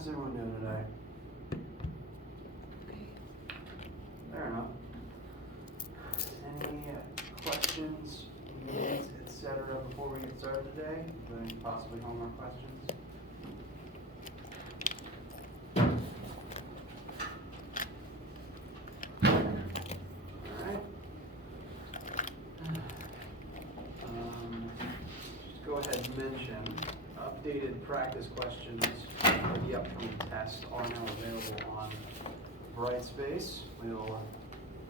How's everyone doing today? Fair enough. Any questions, needs, etc. before we get started today? Any possibly homework questions? Alright. Just go ahead and mention updated practice questions for the upcoming test are now available on Brightspace. We'll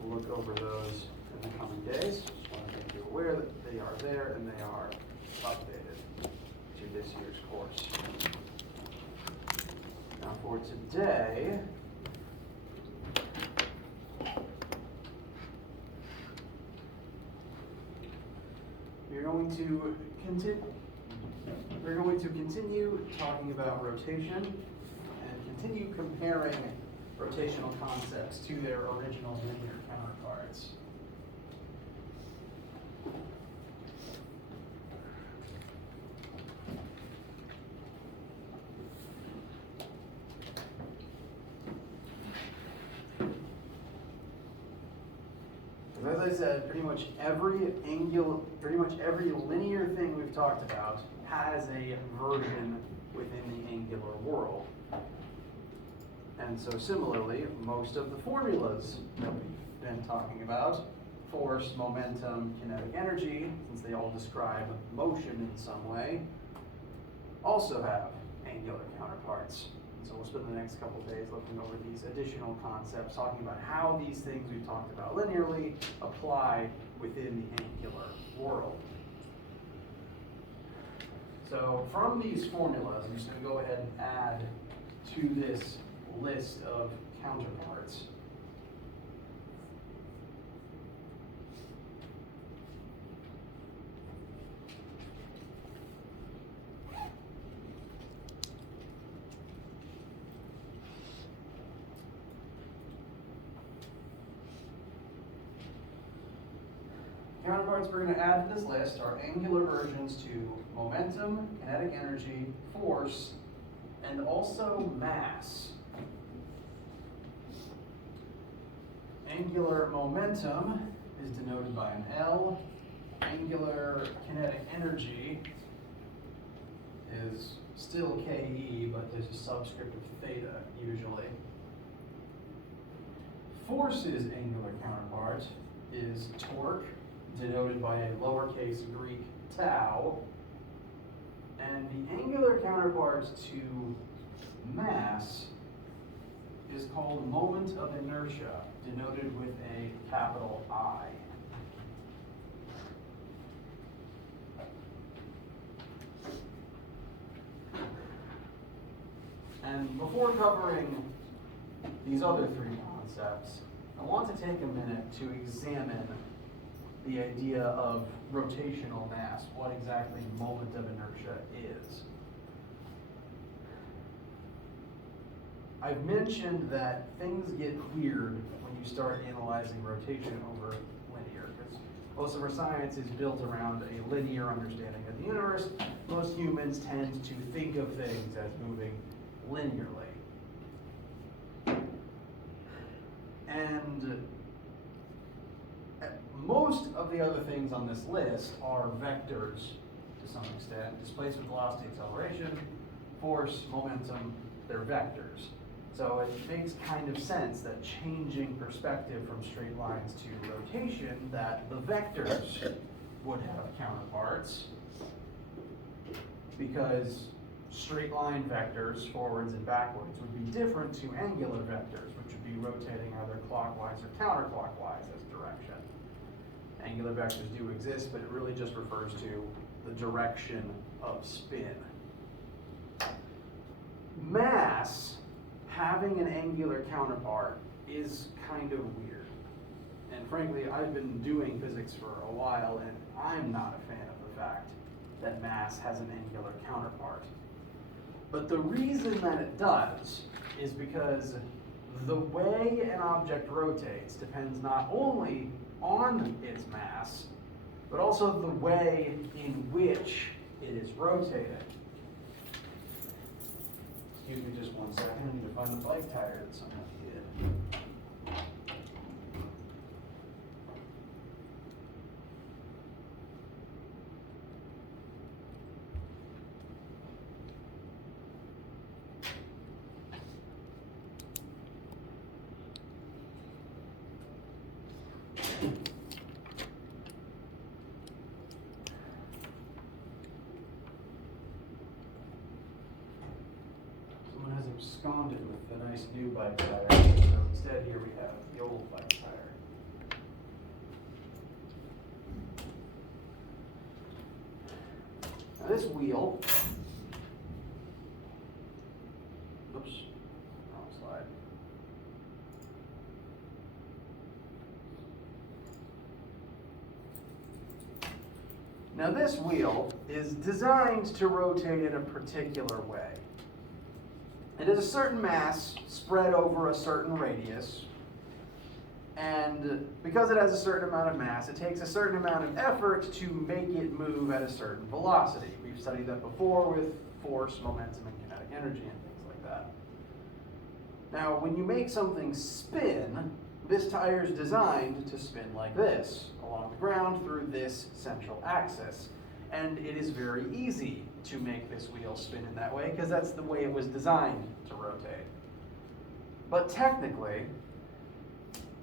look over those in the coming days. Just want to make you aware that they are there and they are updated to this year's course. Now for today, we're going to continue talking about rotation and continue comparing rotational concepts to their original linear counterparts. As I said, pretty much every linear thing we've talked about has a version within the angular world. And so similarly, most of the formulas that we've been talking about, force, momentum, kinetic energy, since they all describe motion in some way, also have angular counterparts. And so we'll spend the next couple of days looking over these additional concepts, talking about how these things we've talked about linearly apply within the angular world. So from these formulas, I'm just going to go ahead and add to this list of counterparts. Counterparts we're going to add to this list are angular versions to momentum, kinetic energy, force, and also mass. Angular momentum is denoted by an L. Angular kinetic energy is still Ke, but there's a subscript of theta usually. Force's angular counterpart is torque, denoted by a lowercase Greek tau. And the angular counterpart to mass is called moment of inertia, denoted with a capital I. And before covering these other three concepts, I want to take a minute to examine the idea of rotational mass, what exactly moment of inertia is. I've mentioned that things get weird when you start analyzing rotation over linear, because most of our science is built around a linear understanding of the universe. Most humans tend to think of things as moving linearly. And most of the other things on this list are vectors to some extent. Displacement, velocity, acceleration, force, momentum, they're vectors. So it makes kind of sense that changing perspective from straight lines to rotation, that the vectors would have counterparts, because straight line vectors, forwards and backwards, would be different to angular vectors, which would be rotating either clockwise or counterclockwise as direction. Angular vectors do exist, but it really just refers to the direction of spin. Mass having an angular counterpart is kind of weird. And frankly, I've been doing physics for a while, and I'm not a fan of the fact that mass has an angular counterpart. But the reason that it does is because the way an object rotates depends not only on its mass, but also the way in which it is rotating. Excuse me just 1 second, I need to find the bike tire that someone did. Someone has absconded with the nice new bike tire, so instead here we have the old bike tire. Now this wheel, oops, wrong slide. Now this wheel is designed to rotate in a particular way. It is a certain mass spread over a certain radius, and because it has a certain amount of mass, it takes a certain amount of effort to make it move at a certain velocity. We've studied that before with force, momentum, and kinetic energy and things like that. Now, when you make something spin, this tire is designed to spin like this, along the ground through this central axis. And it is very easy to make this wheel spin in that way because that's the way it was designed to rotate. But technically,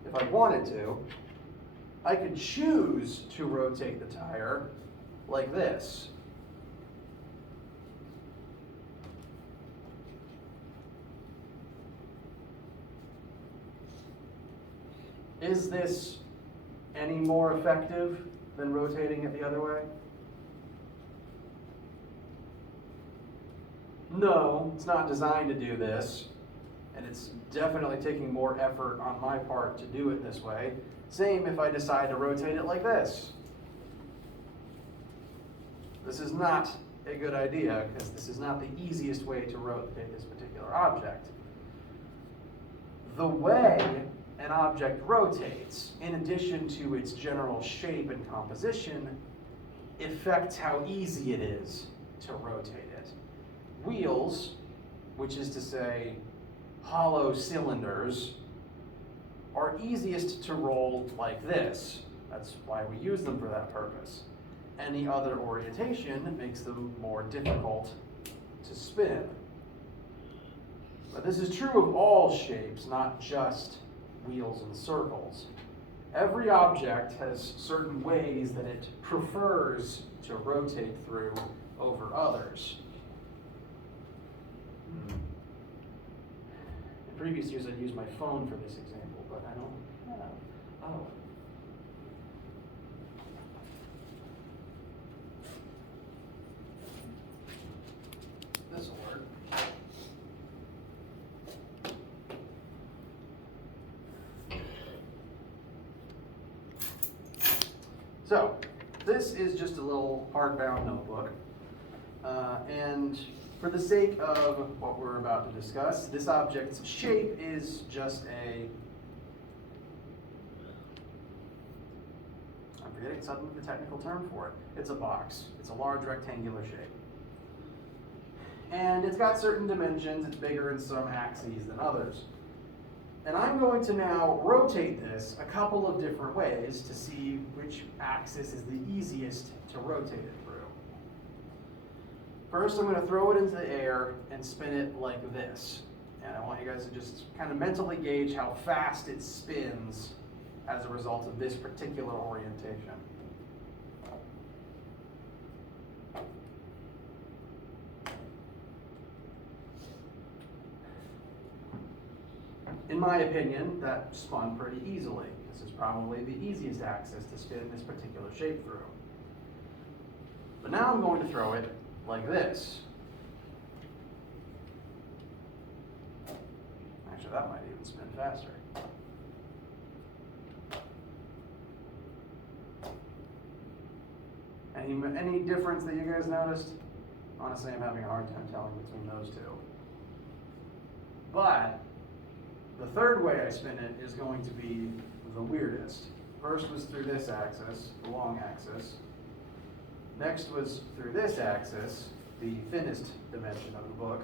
if I wanted to, I could choose to rotate the tire like this. Is this any more effective than rotating it the other way? No, it's not designed to do this, and it's definitely taking more effort on my part to do it this way. Same if I decide to rotate it like this. This is not a good idea because this is not the easiest way to rotate this particular object. The way an object rotates, in addition to its general shape and composition, affects how easy it is to rotate it. Wheels, which is to say hollow cylinders, are easiest to roll like this. That's why we use them for that purpose. Any other orientation makes them more difficult to spin. But this is true of all shapes, not just wheels and circles. Every object has certain ways that it prefers to rotate through over others. In previous years, I'd use my phone for this example, but I don't have. Oh. This will work. So, this is just a little hardbound notebook, and for the sake of what we're about to discuss, this object's shape is just I'm forgetting suddenly the technical term for it. It's a box. It's a large rectangular shape. And it's got certain dimensions. It's bigger in some axes than others. And I'm going to now rotate this a couple of different ways to see which axis is the easiest to rotate it through. First, I'm going to throw it into the air and spin it like this. And I want you guys to just kind of mentally gauge how fast it spins as a result of this particular orientation. In my opinion, that spun pretty easily. This is probably the easiest axis to spin this particular shape through. But now I'm going to throw it like this. Actually, that might even spin faster. Any difference that you guys noticed? Honestly, I'm having a hard time telling between those two. But the third way I spin it is going to be the weirdest. First was through this axis, the long axis. Next was through this axis, the thinnest dimension of the book.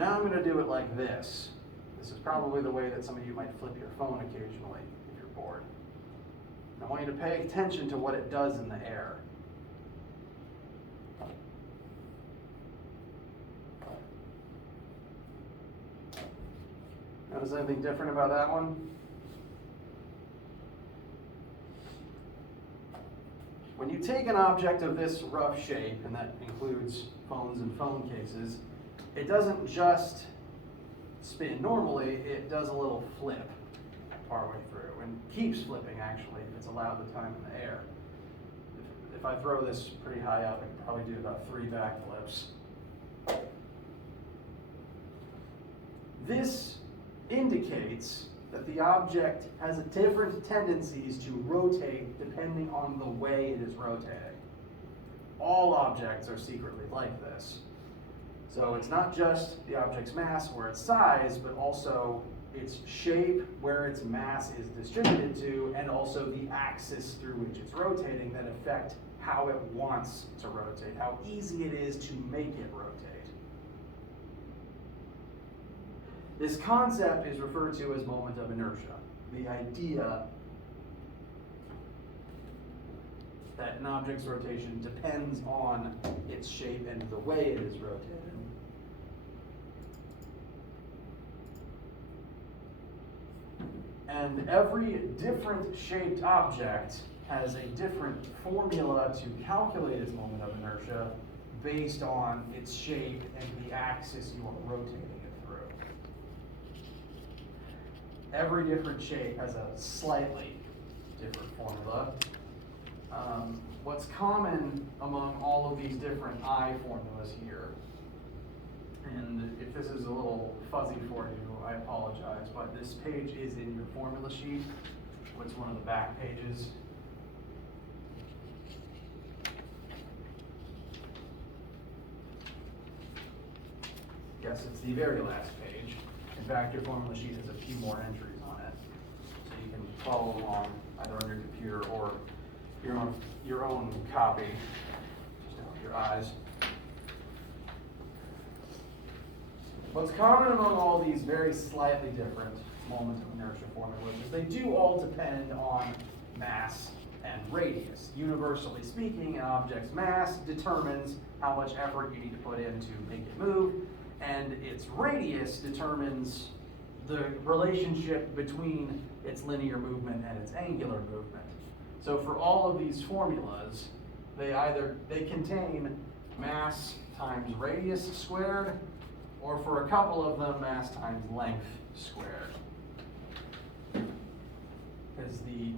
Now I'm going to do it like this. This is probably the way that some of you might flip your phone occasionally if you're bored. I want you to pay attention to what it does in the air. Notice anything different about that one? When you take an object of this rough shape, and that includes phones and phone cases, it doesn't just spin normally, it does a little flip partway through, and keeps flipping actually if it's allowed the time in the air. If I throw this pretty high up, I can probably do about 3 backflips. This indicates that the object has different tendencies to rotate depending on the way it is rotating. All objects are secretly like this. So it's not just the object's mass or its size, but also its shape, where its mass is distributed to, and also the axis through which it's rotating that affect how it wants to rotate, how easy it is to make it rotate. This concept is referred to as moment of inertia. The idea that an object's rotation depends on its shape and the way it is rotated. And every different shaped object has a different formula to calculate its moment of inertia based on its shape and the axis you are rotating it through. Every different shape has a slightly different formula. What's common among all of these different I formulas here, and if this is a little fuzzy for you, I apologize, but this page is in your formula sheet. It's one of the back pages. Yes, it's the very last page. In fact, your formula sheet has a few more entries on it, so you can follow along either on your computer or your own copy, just to help your eyes. What's common among all these very slightly different moment of inertia formulas is they do all depend on mass and radius. Universally speaking, an object's mass determines how much effort you need to put in to make it move, and its radius determines the relationship between its linear movement and its angular movement. So for all of these formulas, they contain mass times radius squared, or for a couple of them, mass times length squared. Because the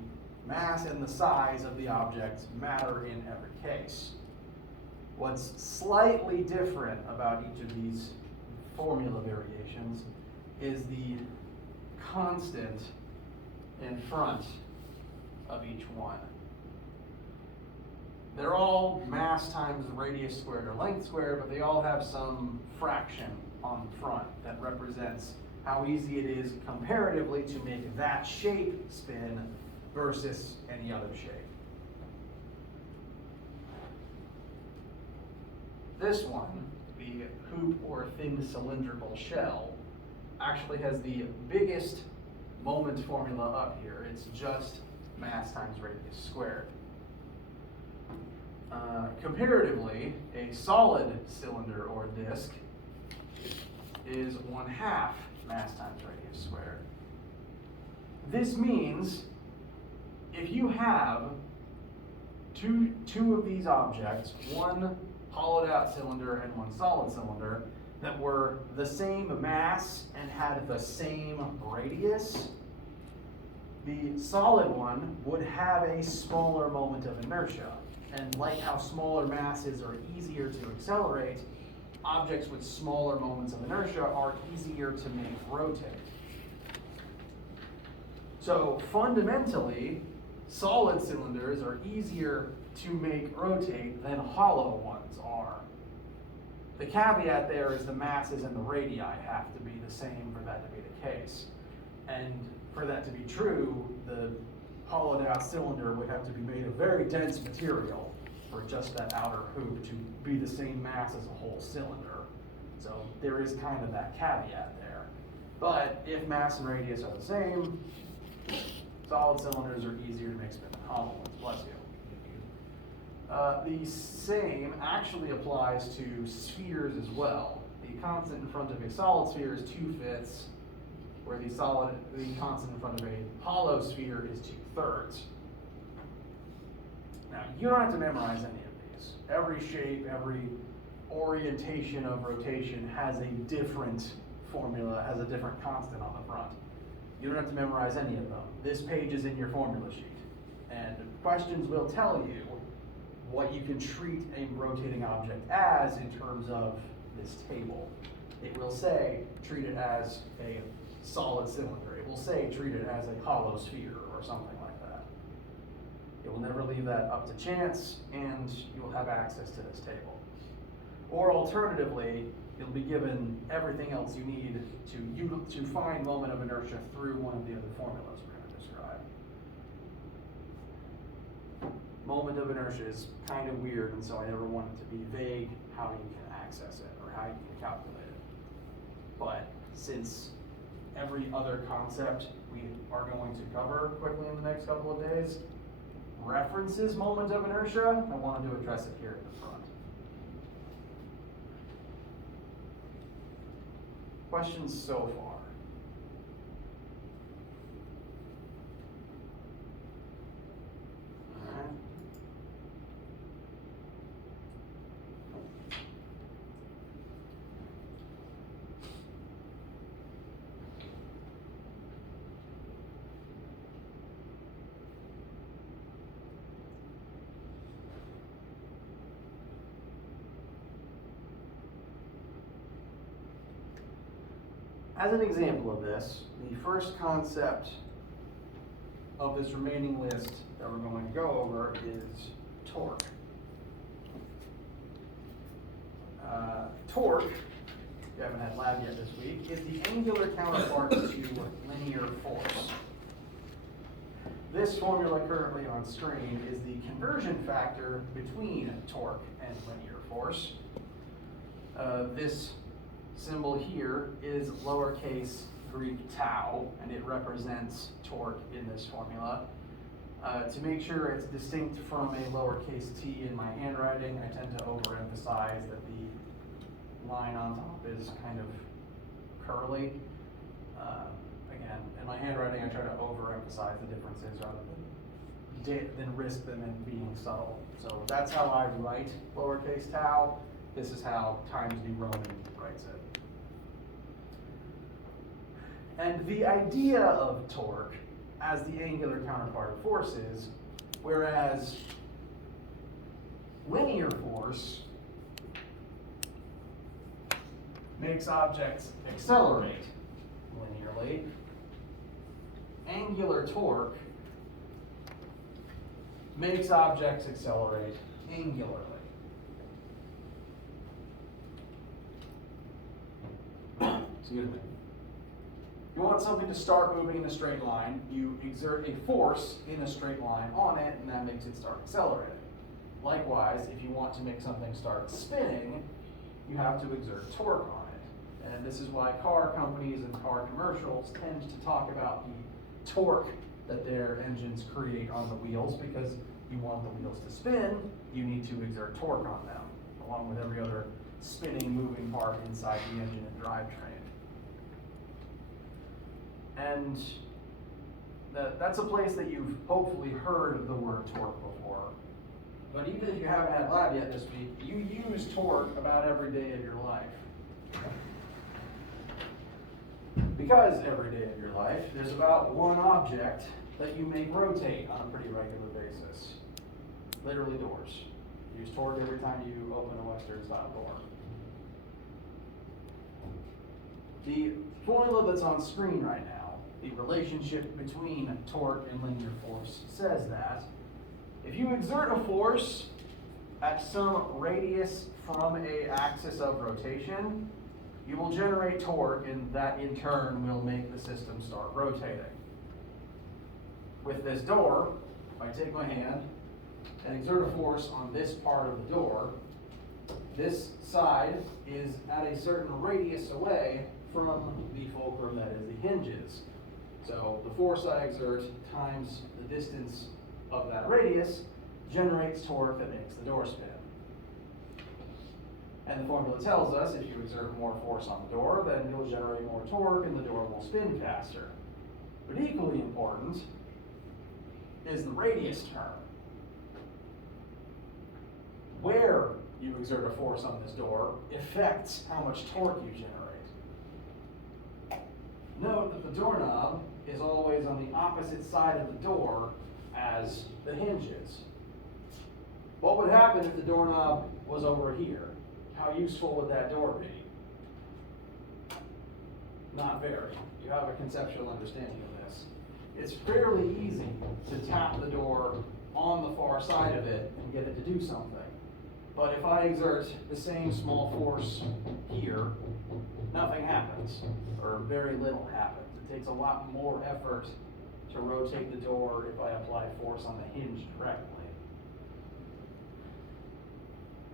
mass and the size of the objects matter in every case. What's slightly different about each of these formula variations is the constant in front of each one. They're all mass times radius squared or length squared, but they all have some fraction on the front that represents how easy it is comparatively to make that shape spin versus any other shape. This one, the hoop or thin cylindrical shell, actually has the biggest moment formula up here. It's just mass times radius squared. Comparatively, a solid cylinder or disk is 1/2 mass times radius squared. This means if you have two of these objects, one hollowed out cylinder and one solid cylinder, that were the same mass and had the same radius, the solid one would have a smaller moment of inertia. And like how smaller masses are easier to accelerate, objects with smaller moments of inertia are easier to make rotate. So fundamentally, solid cylinders are easier to make rotate than hollow ones are. The caveat there is the masses and the radii have to be the same for that to be the case. And for that to be true, the hollowed out cylinder would have to be made of very dense material for just that outer hoop to be the same mass as a whole cylinder. So there is kind of that caveat there. But if mass and radius are the same, solid cylinders are easier to make spin than hollow ones, bless you. The same actually applies to spheres as well. The constant in front of a solid sphere is 2/5, where the constant in front of a hollow sphere is 2/3. Now, you don't have to memorize any of these. Every shape, every orientation of rotation has a different formula, has a different constant on the front. You don't have to memorize any of them. This page is in your formula sheet. And questions will tell you what you can treat a rotating object as in terms of this table. It will say, treat it as a solid cylinder. It will say, treat it as a hollow sphere or something like that. It will never leave that up to chance, and you will have access to this table. Or alternatively, you'll be given everything else you need to find moment of inertia through one of the other formulas we're going to describe. Moment of inertia is kind of weird, and so I never want it to be vague how you can access it or how you can calculate it. But since every other concept we are going to cover quickly in the next couple of days references moment of inertia, I wanted to address it here at the front. Questions so far? All right. As an example of this, the first concept of this remaining list that we're going to go over is torque. Torque, if you haven't had lab yet this week, is the angular counterpart to linear force. This formula currently on screen is the conversion factor between torque and linear force. This symbol here is lowercase Greek tau, and it represents torque in this formula. To make sure it's distinct from a lowercase t in my handwriting, I tend to overemphasize that the line on top is kind of curly. Again, in my handwriting, I try to overemphasize the differences rather than risk them in being subtle. So that's how I write lowercase tau. This is how Times New Roman writes it. And the idea of torque as the angular counterpart of force is, whereas linear force makes objects accelerate linearly, angular torque makes objects accelerate angularly. Excuse me. You want something to start moving in a straight line, you exert a force in a straight line on it, and that makes it start accelerating. Likewise, if you want to make something start spinning, you have to exert torque on it. And this is why car companies and car commercials tend to talk about the torque that their engines create on the wheels, because you want the wheels to spin, you need to exert torque on them, along with every other spinning, moving part inside the engine and drivetrain. And that's a place that you've hopefully heard the word torque before. But even if you haven't had lab yet this week, you use torque about every day of your life. Because every day of your life, there's about one object that you make rotate on a pretty regular basis. Literally doors. You use torque every time you open a Western style door. The formula that's on screen right now, the relationship between torque and linear force, says that if you exert a force at some radius from an axis of rotation, you will generate torque, and that in turn will make the system start rotating. With this door, if I take my hand and exert a force on this part of the door, this side is at a certain radius away from the fulcrum that is the hinges. So the force I exert times the distance of that radius generates torque that makes the door spin. And the formula tells us if you exert more force on the door, then you'll generate more torque and the door will spin faster. But equally important is the radius term. Where you exert a force on this door affects how much torque you generate. Note that the doorknob is always on the opposite side of the door as the hinges. What would happen if the doorknob was over here? How useful would that door be? Not very. You have a conceptual understanding of this. It's fairly easy to tap the door on the far side of it and get it to do something. But if I exert the same small force here, nothing happens, or very little happens. It takes a lot more effort to rotate the door if I apply force on the hinge directly.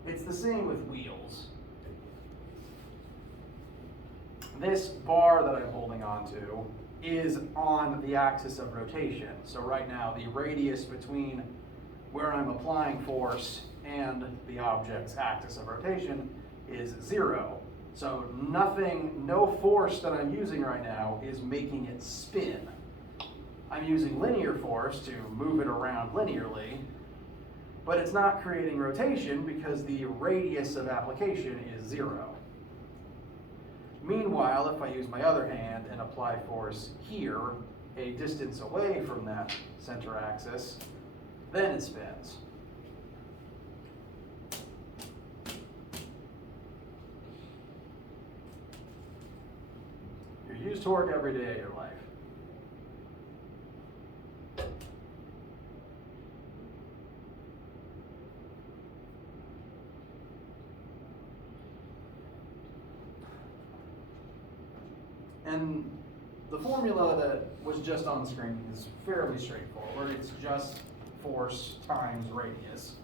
It's the same with wheels. This bar that I'm holding onto is on the axis of rotation. So right now, the radius between where I'm applying force and the object's axis of rotation is 0. So no force that I'm using right now is making it spin. I'm using linear force to move it around linearly, but it's not creating rotation because the radius of application is 0. Meanwhile, if I use my other hand and apply force here, a distance away from that center axis, then it spins. You use torque every day of your life. And the formula that was just on the screen is fairly straightforward. It's just force times radius.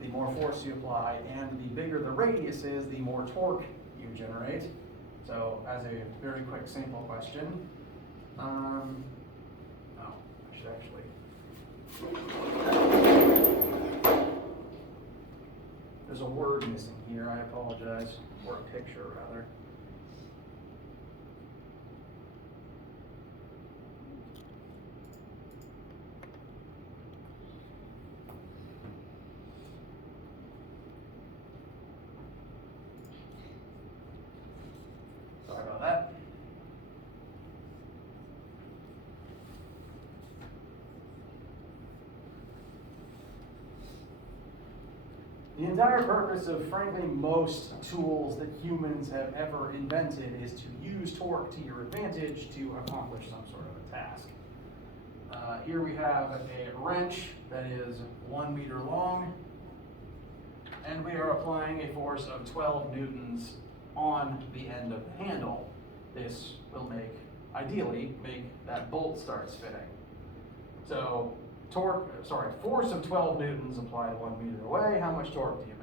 The more force you apply and the bigger the radius is, the more torque you generate. So as a very quick sample question, I should actually, there's a word missing here, I apologize, or a picture rather. Sorry about that. The entire purpose of, frankly, most tools that humans have ever invented is to use torque to your advantage to accomplish some sort of a task. Here we have a wrench that is 1 meter long, and we are applying a force of 12 newtons on the end of the handle. This will ideally make that bolt start spinning. So force of 12 newtons applied 1 meter away, how much torque do you make?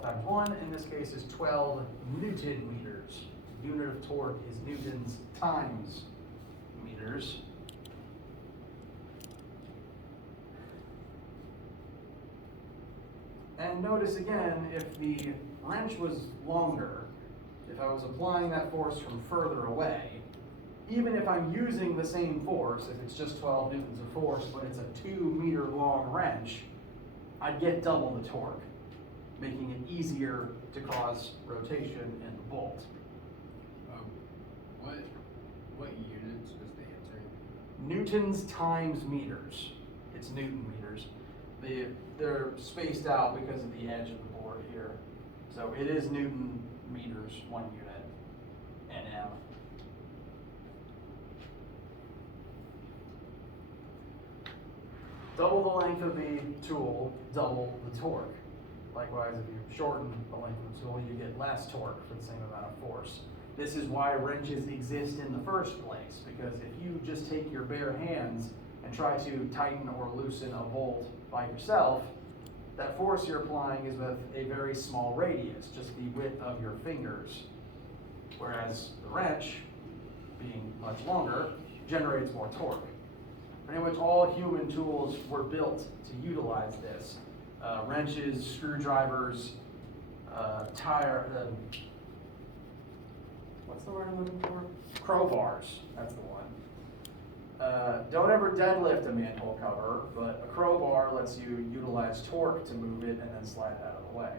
Times 1, in this case, is 12 Newton meters. Unit of torque is newtons times meters. And notice again, if the wrench was longer, if I was applying that force from further away, even if I'm using the same force, if it's just 12 newtons of force, but it's a 2 meter long wrench, I'd get double the torque, making it easier to cause rotation in the bolt. What units was the answer? Newtons times meters. It's Newton meters. They're spaced out because of the edge of the board here. So it is Newton meters, 1 unit, NM. Double the length of the tool, double the torque. Likewise, if you shorten the length of the tool, you get less torque for the same amount of force. This is why wrenches exist in the first place, because if you just take your bare hands and try to tighten or loosen a bolt by yourself, that force you're applying is with a very small radius, just the width of your fingers. Whereas the wrench, being much longer, generates more torque. Pretty much all human tools were built to utilize this. Wrenches, screwdrivers, what's the word I'm looking for? Crowbars, that's the one. Don't ever deadlift a manhole cover, but a crowbar lets you utilize torque to move it and then slide it out of the way.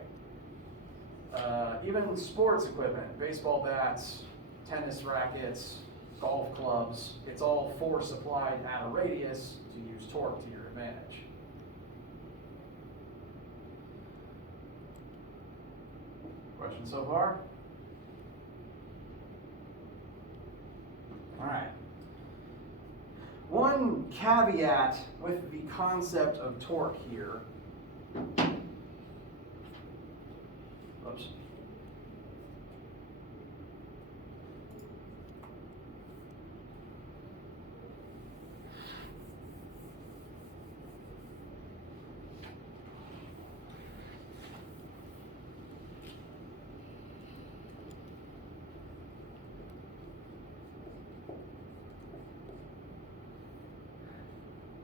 Even sports equipment, baseball bats, tennis rackets, golf clubs, it's all force applied at a radius to use torque to your advantage. Questions so far? All right. One caveat with the concept of torque here. Oops.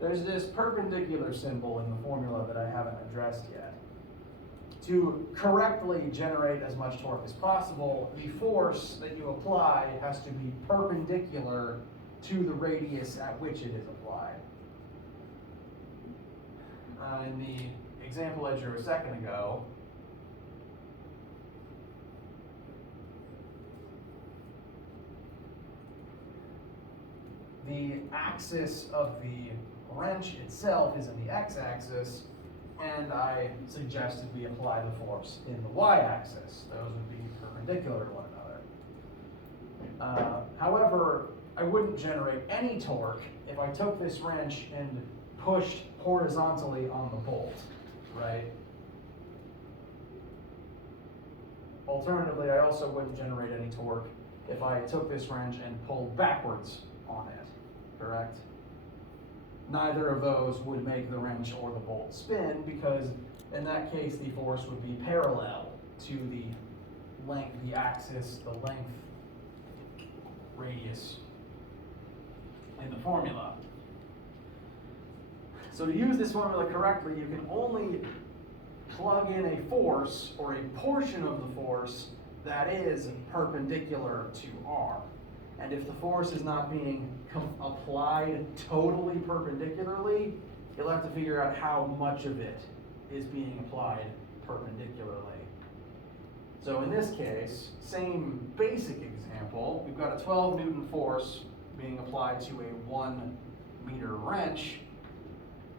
There's this perpendicular symbol in the formula that I haven't addressed yet. To correctly generate as much torque as possible, the force that you apply has to be perpendicular to the radius at which it is applied. In the example I drew a second ago, the axis of the wrench itself is in the x-axis, and I suggested we apply the force in the y-axis. Those would be perpendicular to one another. However, I wouldn't generate any torque if I took this wrench and pushed horizontally on the bolt, right? Alternatively, I also wouldn't generate any torque if I took this wrench and pulled backwards on it, correct? Neither of those would make the wrench or the bolt spin, because in that case the force would be parallel to the length, the axis, the length, radius in the formula. So to use this formula correctly, you can only plug in a force or a portion of the force that is perpendicular to R. And if the force is not being applied totally perpendicularly, you'll have to figure out how much of it is being applied perpendicularly. So in this case, same basic example, we've got a 12 Newton force being applied to a 1 meter wrench,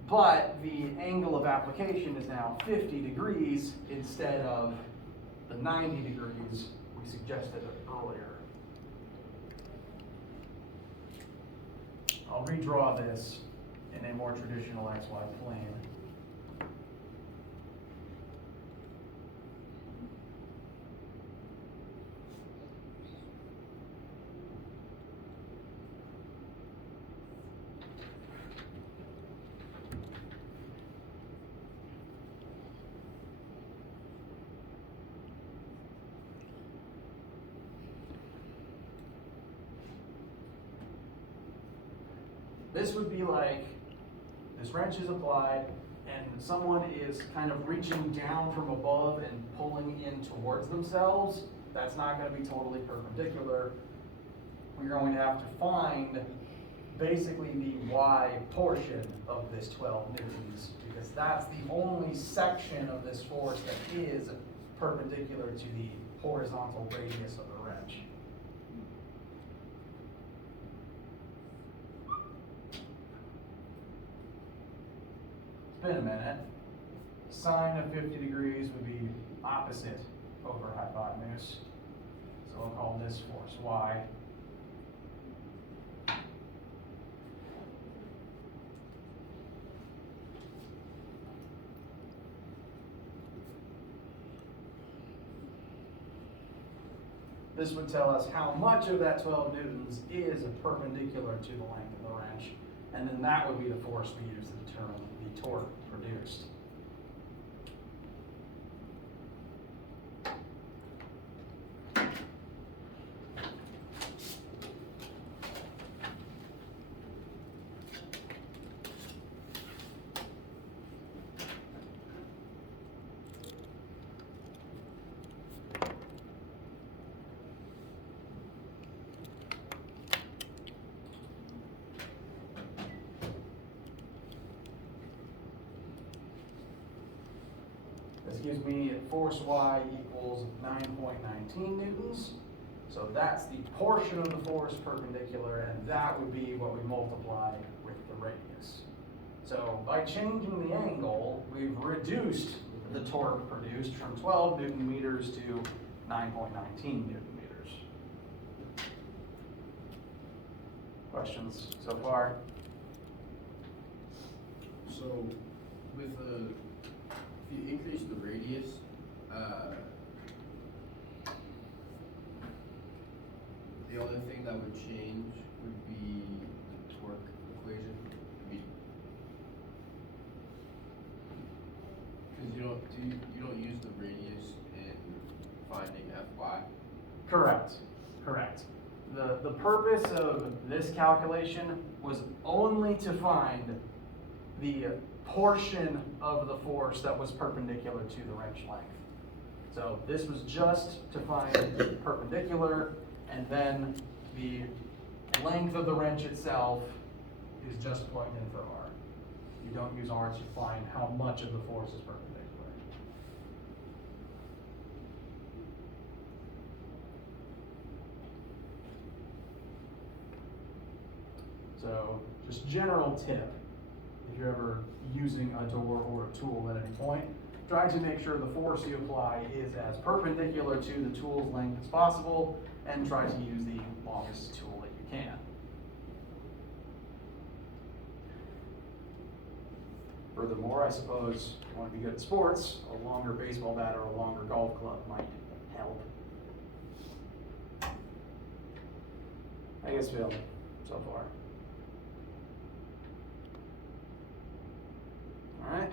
but the angle of application is now 50 degrees instead of the 90 degrees we suggested earlier. I'll redraw this in a more traditional XY plane. This would be like, this wrench is applied and someone is kind of reaching down from above and pulling in towards themselves. That's not going to be totally perpendicular. We're going to have to find basically the Y portion of this 12 newtons, because that's the only section of this force that is perpendicular to the horizontal radius of the wrench. In a minute, sine of 50 degrees would be opposite over hypotenuse. So we'll call this force Y. this would tell us how much of that 12 newtons is perpendicular to the length of the wrench, and then that would be the force we use to determine the torque produced. This gives me force Y equals 9.19 newtons. So that's the portion of the force perpendicular, and that would be what we multiply with the radius. So by changing the angle, we've reduced the torque produced from 12 newton meters to 9.19 newton meters. Questions so far? So, with if you increase the radius, the only thing that would change would be the torque equation. Because you don't use the radius in finding Fy. Correct, correct. The purpose of this calculation was only to find the portion of the force that was perpendicular to the wrench length. So this was just to find perpendicular, and then the length of the wrench itself is just plugged in for R. You don't use R to find how much of the force is perpendicular. So just general tip, if you're ever using a door or a tool at any point, try to make sure the force you apply is as perpendicular to the tool's length as possible, and try to use the longest tool that you can. Furthermore, I suppose if you want to be good at sports, a longer baseball bat or a longer golf club might help. I guess Phil, so far. All right.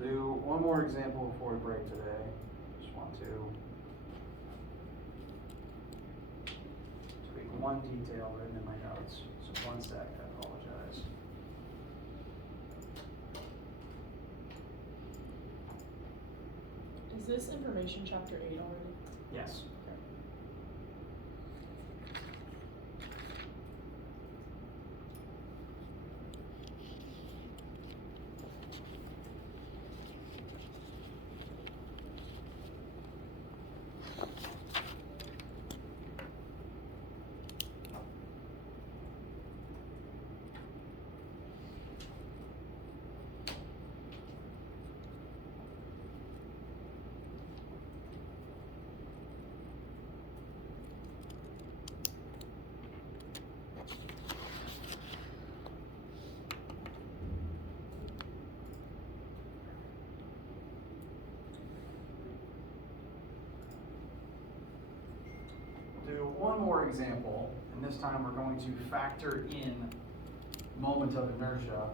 Do one more example before we break today. Just want to tweak one detail written in my notes. So 1 sec, I apologize. Is this information chapter 8 already? Yes. Do one more example, and this time we're going to factor in moment of inertia,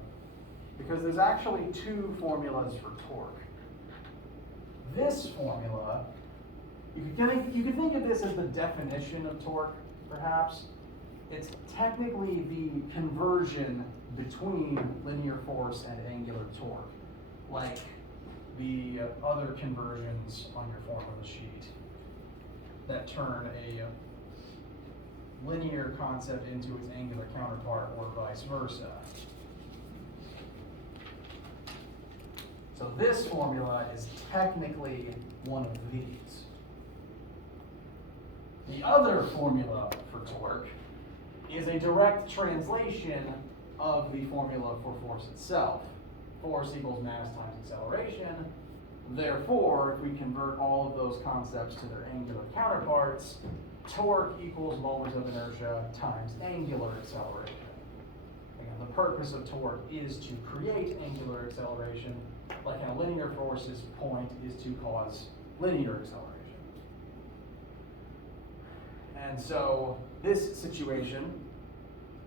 because there's actually two formulas for torque. This formula, you could think of this as the definition of torque, perhaps. It's technically the conversion between linear force and angular torque, like the other conversions on your formula sheet that turn a linear concept into its angular counterpart, or vice versa. So this formula is technically one of these. The other formula for torque is a direct translation of the formula for force itself. Force equals mass times acceleration. Therefore, if we convert all of those concepts to their angular counterparts, torque equals moment of inertia times angular acceleration. Again, the purpose of torque is to create angular acceleration, like how linear force's point is to cause linear acceleration. And so this situation,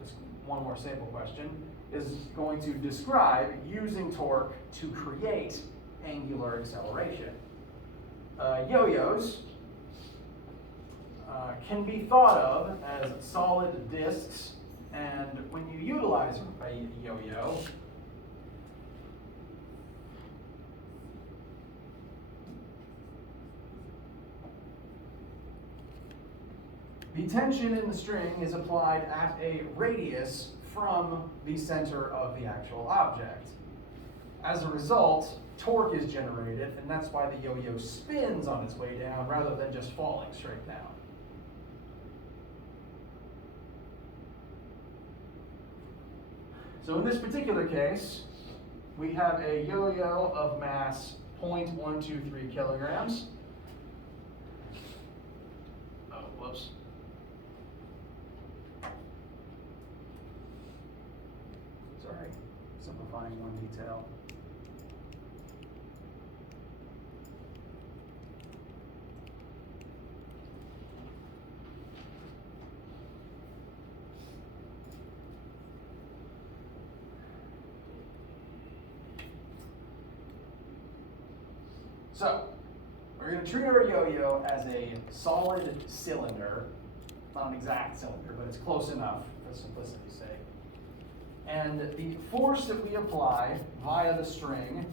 this one more sample question, is going to describe using torque to create angular acceleration. Yo-yos can be thought of as solid discs, and when you utilize a yo-yo, the tension in the string is applied at a radius from the center of the actual object. As a result, torque is generated, and that's why the yo-yo spins on its way down rather than just falling straight down. So in this particular case, we have a yo-yo of mass 0.123 kilograms. Oh, whoops. Sorry, simplifying one detail. So, we're going to treat our yo-yo as a solid cylinder, not an exact cylinder, but it's close enough for simplicity's sake. And the force that we apply via the string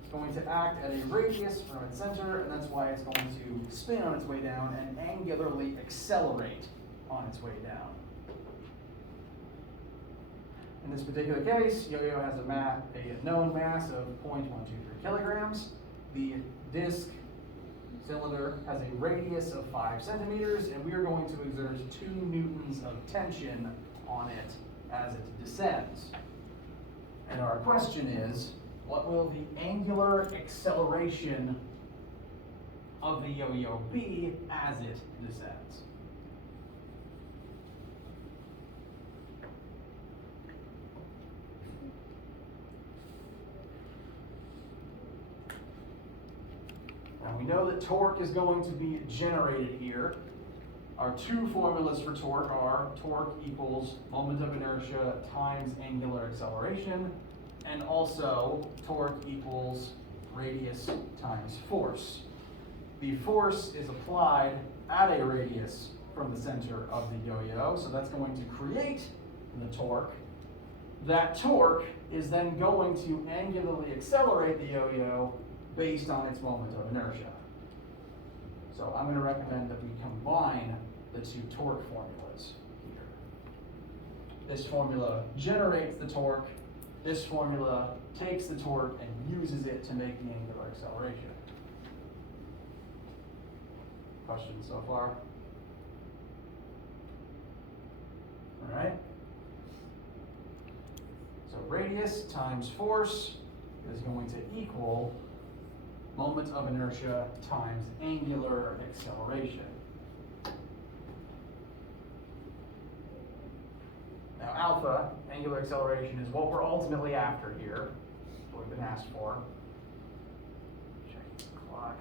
is going to act at a radius from its center, and that's why it's going to spin on its way down and angularly accelerate on its way down. In this particular case, yo-yo has a known mass of 0.123 kilograms. The disc cylinder has a radius of 5 centimeters, and we are going to exert 2 newtons of tension on it as it descends. And our question is, what will the angular acceleration of the yo-yo be as it descends? Now we know that torque is going to be generated here. Our two formulas for torque are torque equals moment of inertia times angular acceleration, and also torque equals radius times force. The force is applied at a radius from the center of the yo-yo, so that's going to create the torque. That torque is then going to angularly accelerate the yo-yo based on its moment of inertia. So I'm going to recommend that we combine the two torque formulas here. This formula generates the torque. This formula takes the torque and uses it to make the angular acceleration. Questions so far? All right. So radius times force is going to equal moment of inertia times angular acceleration. Now alpha, angular acceleration, is what we're ultimately after here, what we've been asked for. Check the clock.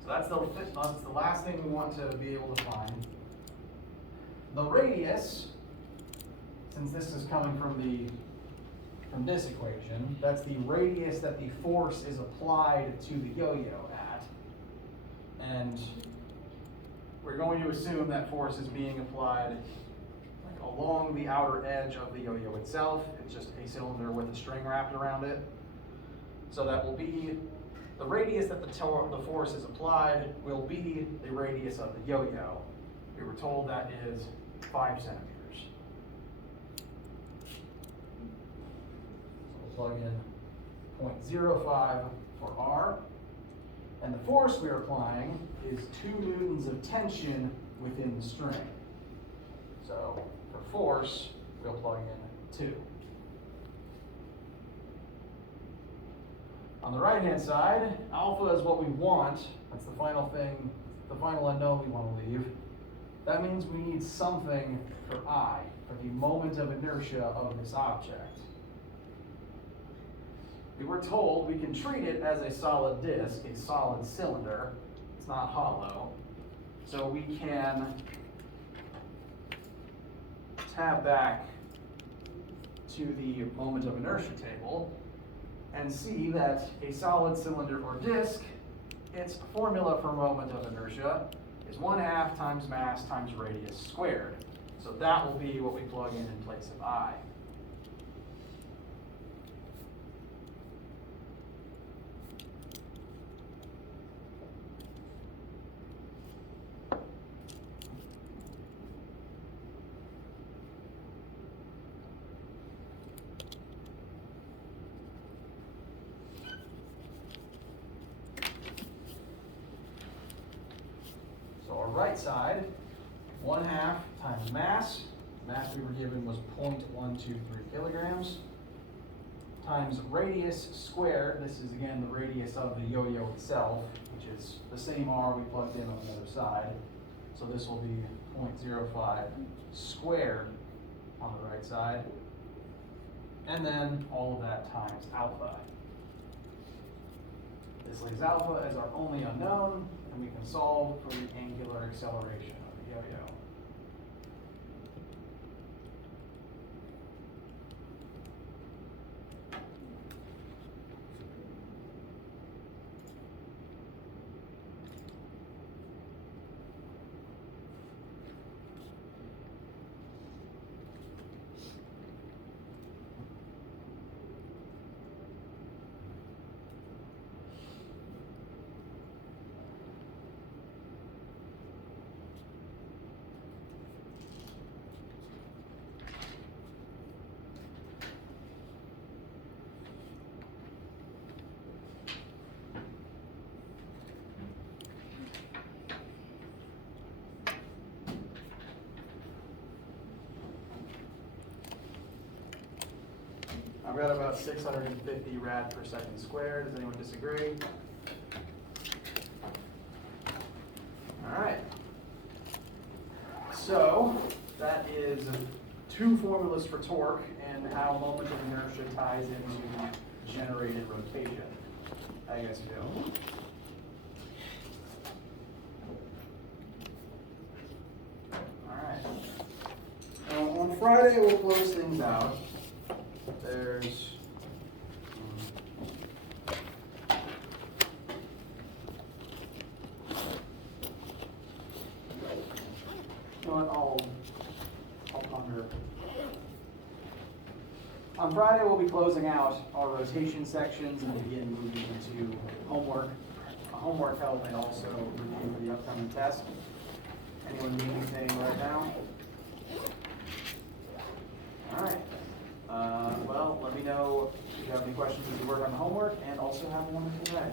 So that's the last thing we want to be able to find. The radius, since this is coming from this equation, that's the radius that the force is applied to the yo-yo at. And we're going to assume that force is being applied along the outer edge of the yo-yo itself. It's just a cylinder with a string wrapped around it. So that will be the radius that the force is applied will be the radius of the yo-yo. We were told that is 5 centimeters. So we'll plug in 0.05 for R. And the force we are applying is 2 newtons of tension within the string. So for force, we'll plug in 2. On the right-hand side, alpha is what we want. That's the final thing, the final unknown we want to leave. That means we need something for I, for the moment of inertia of this object. We were told we can treat it as a solid disk, a solid cylinder. It's not hollow. So we can tab back to the moment of inertia table and see that a solid cylinder or disk, its formula for moment of inertia is 1/2 times mass times radius squared. So that will be what we plug in place of I. So our right side, 1/2 times mass. Mass we were given was 0.123 kilograms. Times radius squared. This is again the radius of the yo-yo itself, which is the same R we plugged in on the other side. So this will be 0.05 squared on the right side. And then all of that times alpha. This leaves alpha as our only unknown, and we can solve for the angular acceleration of the yo-yo. I've got about 650 rad per second squared. Does anyone disagree? All right. So that is 2 formulas for torque and how moment of inertia ties into generated rotation. How you guys feel? All right. Now, on Friday, we'll close things out. There's you know what, I'll ponder. On Friday, we'll be closing out our rotation sections and begin moving into homework. Homework help and also review for the upcoming test. Anyone need anything right now? All right. Well, let me know if you have any questions as you work on the homework, and also have a wonderful day.